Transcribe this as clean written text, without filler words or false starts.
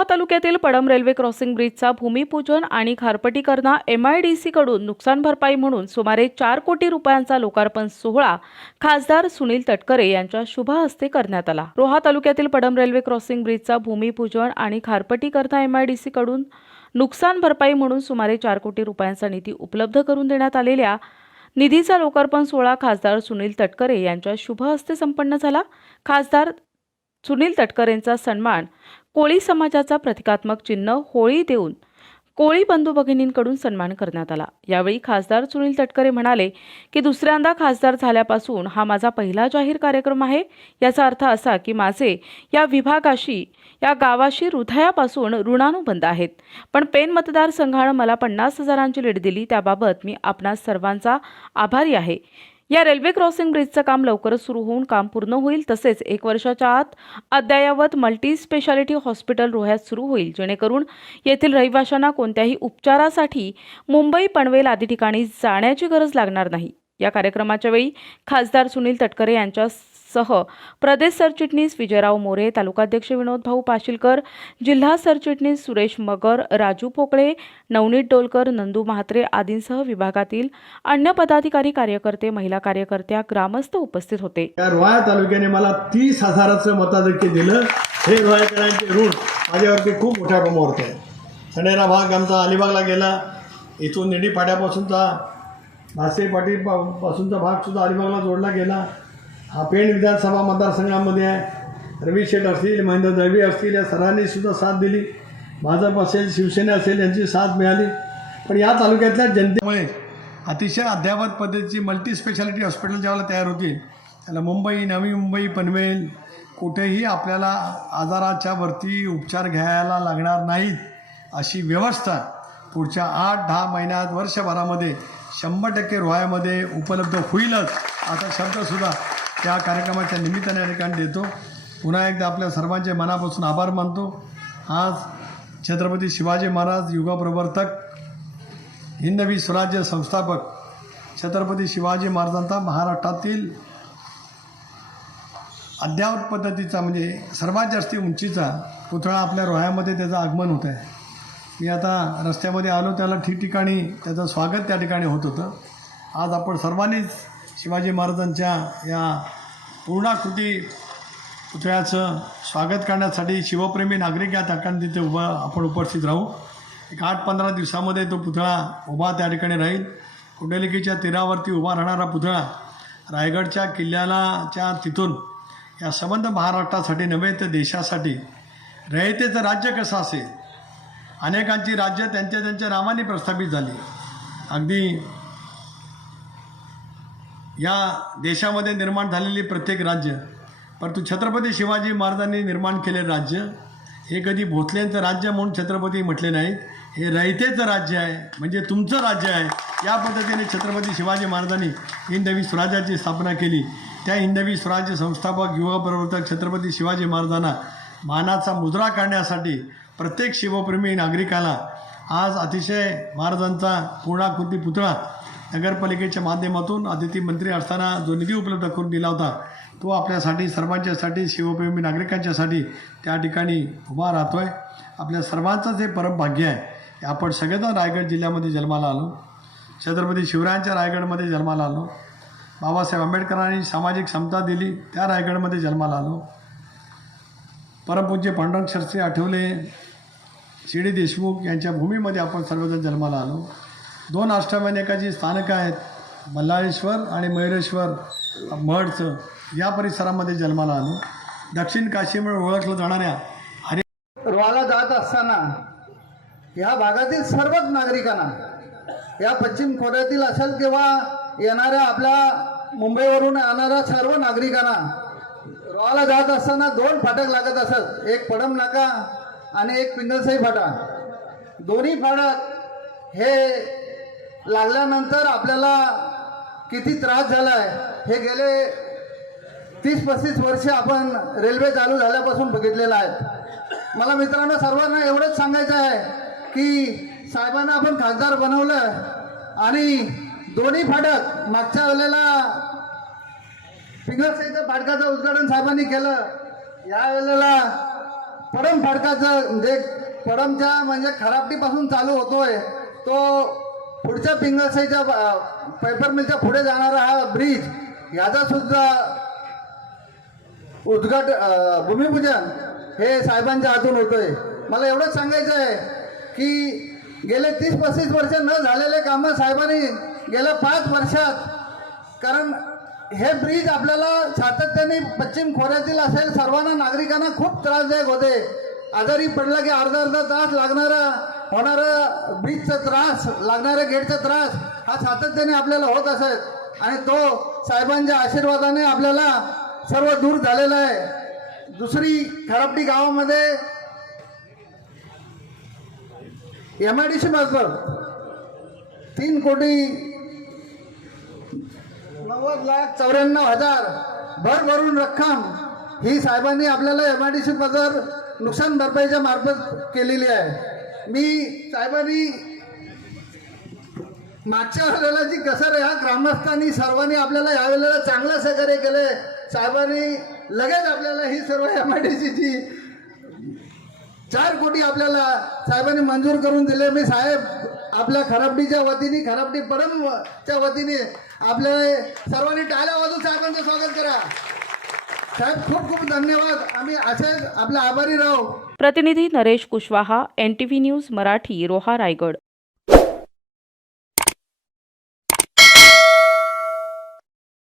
रोहा तालुक्यातील पडम railway crossing ब्रिजचा भूमिपूजन आणि खारपटीकरण MIDC कडून नुकसान भरपाई म्हणून सुमारे 4 कोटी रुपयांचा लोकार्पण सोहळा खासदार सुनील तटकरे यांच्या शुभ हस्ते करण्यात आला। रोहा तालुक्यातील पडम रेल्वे क्रॉसिंग ब्रिजचा भूमिपूजन आणि खारपटीकरण MIDC कडून नुकसान भरपाई म्हणून सुमारे 4 कोटी रुपयांचा निधी उपलब्ध करून देण्यात आलेल्या निधीचा लोकार्पण सोहळा खासदार सुनील तटकरे यांच्या शुभ हस्ते संपन्न झाला। खासदार सुनील तटकरेंचा सन्मान कोळी समाजाचा प्रतिकात्मक चिन्ह होळी देऊन कोळी बंधू भगिनींकडून सन्मान करण्यात आला। यावेळी खासदार सुनील तटकरे म्हणाले की दुसऱ्यांदा खासदार झाल्यापासून हा माझा पहिला जाहीर कार्यक्रम आहे। याचा अर्थ असा की माझे या विभागाशी या गावाशी हृदयापासून ऋणानुबंध आहेत। पण पेन मतदारसंघाने मला 50,000ची लीड दिली त्याबाबत मी आपणा सर्वांचा आभारी आहे। या रेल्वे क्रॉसिंग ब्रिजचं काम लवकरच सुरू होऊन काम पूर्ण होईल। तसेच 1 वर्षाच्या आत अद्ययावत मल्टी स्पेशालिटी हॉस्पिटल रोह्यात सुरू होईल, जेणेकरून येथील रहिवाशांना कोणत्याही उपचारासाठी मुंबई, पनवेल आदी ठिकाणी जाण्याची गरज लागणार नाही। या कार्यक्रमाच्या वेळी खासदार सुनील तटकरे यांच्यासह प्रदेश सरचिटणीस विजयराव मोरे, तालुकाध्यक्ष विनोद भाऊ पाशीलकर, जिल्हा सरचिटणीस सुरेश मगर, राजू पोकळे, नवनीत डोलकर, नंदू म्हात्रे आदींसह विभागातील अन्य पदाधिकारी, कार्यकर्ते, महिला कार्यकर्त्या, ग्रामस्थ उपस्थित होते। रोहा तालुक्याने मला 30,000चं मताधिक्य दिलं। हे रोहाकरांचे ऋण माझ्यावरती खूप मोठ्या प्रमाणावर आहे। सणेरा भाग आमचा अलिबागला गेला, इथून निडी पाड्यापासूनचा भासे पाटील पासूनचा भाग सुद्धा अलिबागला जोडला गेला। हा पेण विधानसभा मतदारसंघामध्ये आहे। रवी शेठ असतील, महेंद्र दळवी असतील, या सर्वांनी सुद्धा साथ दिली। भाजप असेल, शिवसेना असेल, यांची साथ मिळाली। पण या तालुक्यातल्या जनतेमुळे अतिशय अद्ययावत पद्धतीची मल्टी स्पेशालिटी हॉस्पिटल ज्यावेळेला तयार होतील, त्याला मुंबई, नवी मुंबई, पनवेल कुठेही आपल्याला आजाराच्या वरती उपचार घ्यायला लागणार नाहीत, अशी व्यवस्था पुढच्या 8-10 महिन्यात, वर्षभरामध्ये 100% रोह्यामध्ये उपलब्ध होईलच, असा शब्दसुद्धा त्या कार्यक्रमाच्या निमित्ताने या ठिकाणी देतो। पुन्हा एकदा आपल्या सर्वांचे मनापासून आभार मानतो। आज छत्रपती शिवाजी महाराज युगप्रवर्तक, हिंदवी स्वराज्य संस्थापक छत्रपती शिवाजी महाराजांचा महाराष्ट्रातील अद्ययावत पद्धतीचा म्हणजे सर्वात जास्त उंचीचा पुतळा आपल्या रोह्यामध्ये त्याचं आगमन होत आहे। मी आता रस्त्यामध्ये आलो, त्याला ठिकठिकाणी त्याचं स्वागत त्या ठिकाणी होत होतं। आज आपण सर्वांनीच शिवाजी महाराजांच्या या पूर्णाकृती पुतळ्याचं स्वागत करण्यासाठी शिवप्रेमी नागरिक या ठिकाणी तिथे आपण उपस्थित राहू। एक 8-15 दिवसामध्ये तो पुतळा उभा त्या ठिकाणी राहील। कुंडलिकेच्या तीरावरती उभा राहणारा पुतळा रायगडच्या किल्ल्याच्या तिथून या संबंध महाराष्ट्रासाठी नव्हे तर देशासाठी रयतेचं राज्य कसं असेल, अनेकांची राज्य त्यांच्या नावाने प्रस्थापित झाली। अगदी या देशामध्ये निर्माण झालेली प्रत्येक राज्य, परंतु छत्रपती शिवाजी महाराजांनी निर्माण केलेलं राज्य हे कधी भोसल्यांचं राज्य म्हणून छत्रपती म्हटले नाहीत, हे रयतेचं राज्य आहे, म्हणजे तुमचं राज्य आहे। या पद्धतीने छत्रपती शिवाजी महाराजांनी हिंदवी स्वराज्याची स्थापना केली। त्या हिंदवी स्वराज्य संस्थापक युगप्रवर्तक छत्रपती शिवाजी महाराजांना मानाचा मुजरा काढण्यासाठी प्रत्येक शिवप्रेमी नागरिकाला आज अतिशय महाराजांचा पूर्णाकृती पुतळा नगरपालिकेच्या माध्यमातून अतिथी मंत्री असताना जो निधी उपलब्ध करून दिला होता, तो आपल्यासाठी सर्वांच्यासाठी शिवप्रेमी नागरिकांच्यासाठी त्या ठिकाणी उभा राहतो आहे। आपल्या सर्वांचंच हे परम भाग्य आहे। आपण सगळेजण रायगड जिल्ह्यामध्ये जन्माला आलो, छत्रपती शिवरायांच्या रायगडमध्ये जन्माला आलो, बाबासाहेब आंबेडकरांनी सामाजिक समता दिली त्या रायगडमध्ये जन्माला आलो, परमपूज्य पांडुरंग शास्त्री आठवले, सी.डी. देशमुख यांच्या भूमीमध्ये आपण सर्वजण जन्माला आलो। 2 अष्टविनायकाची स्थानकं आहेत, मल्लाळेश्वर आणि मयुरेश्वर महडचं, या परिसरामध्ये जन्माला आलो। दक्षिण काशी म्हणून ओळखलं जाणाऱ्या रोहाला जात असताना या भागातील सर्वच नागरिकांना, या पश्चिम खोऱ्यातील असेल किंवा येणाऱ्या आपल्या मुंबईवरून येणाऱ्या सर्व नागरिकांना रोहाला जात असताना 2 फाटक लागत असत, एक पडम नाका आणि एक पिंगलसाई फाटा। दोन्ही फाटक हे लागल्यानंतर आपल्याला किती त्रास झाला आहे हे गेले 30-35 वर्ष आपण रेल्वे चालू झाल्यापासून बघितलेलं आहे। मला मित्रांनो सर्वांना एवढंच सांगायचं आहे की साहेबांना आपण खासदार बनवलं आणि दोन्ही फाटक मागच्या वेळेला पिंगलसाईच्या फाटकाचं उद्घाटन साहेबांनी केलं, या वेळेला पडम फडकाचं म्हणजे पडमच्या म्हणजे खराबटीपासून चालू होतोय तो पुढच्या पिंगळसाईच्या पेपर मिलच्या पुढे जाणारा हा ब्रिज याचा सुद्धा भूमिपूजन हे साहेबांच्या हातून होतोय. मला एवढंच सांगायचं आहे की गेले 30-35 वर्ष न झालेले कामं साहेबांनी गेल्या 5 वर्षात, कारण हे ब्रिज आपल्याला सातत्याने पश्चिम खोऱ्यातील असेल सर्वांना नागरिकांना खूप त्रासदायक होते. आजारी पडला की अर्धा तास होणारा ब्रिजचा त्रास, लागणाऱ्या गेटचा त्रास हा सातत्याने आपल्याला होत असत आणि तो साहेबांच्या आशीर्वादाने आपल्याला सर्व दूर झालेला आहे. दुसरी खराबटी गावामध्ये MIDC मार्फत 3,90,94,000 भरभरून रक्कम ही साहेबांनी आपल्याला MIDC पदर नुकसान भरपाईच्या मार्फत केलेली आहे. मी साहेबांनी मागच्या वेळेला जी कसर ह्या ग्रामस्थांनी सर्वांनी आपल्याला यावेळेला चांगलं सहकार्य केले. साहेबांनी लगेच आपल्याला ही सर्व MIDCची 4 कोटी आपल्याला साहेबांनी मंजूर करून दिले. मी साहेब आपल्या खराबडीच्या वतीने, खराबडी पडमच्या वतीने आपल्या सर्वांनी टाळ्या वाजवून साहेबांचं स्वागत करा. साहेब खूप खूप धन्यवाद. आम्ही असेच आपले आभारी राहू. प्रतिनिधी नरेश कुशवाहा, NTV न्यूज मराठी, रोहा, रायगड.